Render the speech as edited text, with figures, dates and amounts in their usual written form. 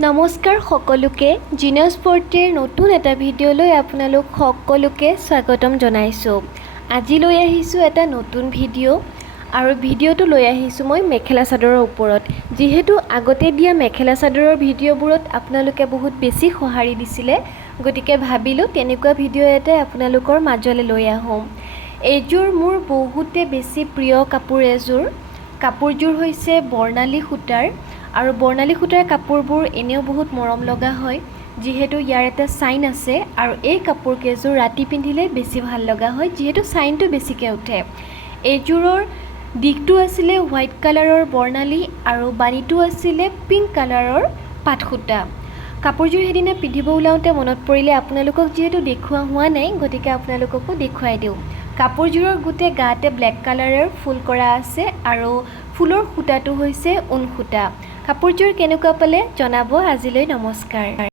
নমস্কাৰ সকলোকে জিনিয়াছ স্পৰ্টিৰ নতুন এটা ভিডিঅ'লৈ আপোনালোক সকলোকে স্বাগতম জনাইছোঁ। আজি লৈ আহিছোঁ এটা নতুন ভিডিঅ' আৰু ভিডিঅ'টো লৈ আহিছোঁ মই মেখেলা চাদৰৰ ওপৰত। যেহেতু আগতে দিয়া মেখেলা চাদৰৰ ভিডিঅ'বোৰত আপোনালোকে বহুত বেছি সঁহাৰি দিছিলে, গতিকে ভাবিলোঁ তেনেকুৱা ভিডিঅ' এটাই আপোনালোকৰ মাজলৈ লৈ আহোঁ। এইযোৰ মোৰ বহুতে বেছি প্ৰিয় কাপোৰ এযোৰ। কাপোৰযোৰ হৈছে বৰ্ণালী সূতাৰ আৰু বৰ্ণালী সূতাৰ কাপোৰবোৰ এনেও বহুত মৰম লগা হয়, যিহেতু ইয়াৰ এটা চাইন আছে আৰু এই কাপোৰ কেইযোৰ ৰাতি পিন্ধিলে বেছি ভাল লগা হয়, যিহেতু চাইনটো বেছিকৈ উঠে। এইযোৰৰ দিশটো আছিলে হোৱাইট কালাৰৰ বৰ্ণালী আৰু বাণীটো আছিলে পিংক কালাৰৰ পাট সূতা। কাপোৰযোৰ সেইদিনা পিন্ধিব ওলাওঁতে মনত পৰিলে আপোনালোকক যিহেতু দেখুওৱা হোৱা নাই, গতিকে আপোনালোককো দেখুৱাই দিওঁ। কাপোৰযোৰৰ গোটেই গাতে ব্লেক কালাৰৰ ফুল কৰা আছে আৰু ফুলৰ সূতাটো হৈছে ঊণ সূতা। কাপোৰযোৰ কেনেকুৱা পালে জনাব। আজিলৈ নমস্কাৰ।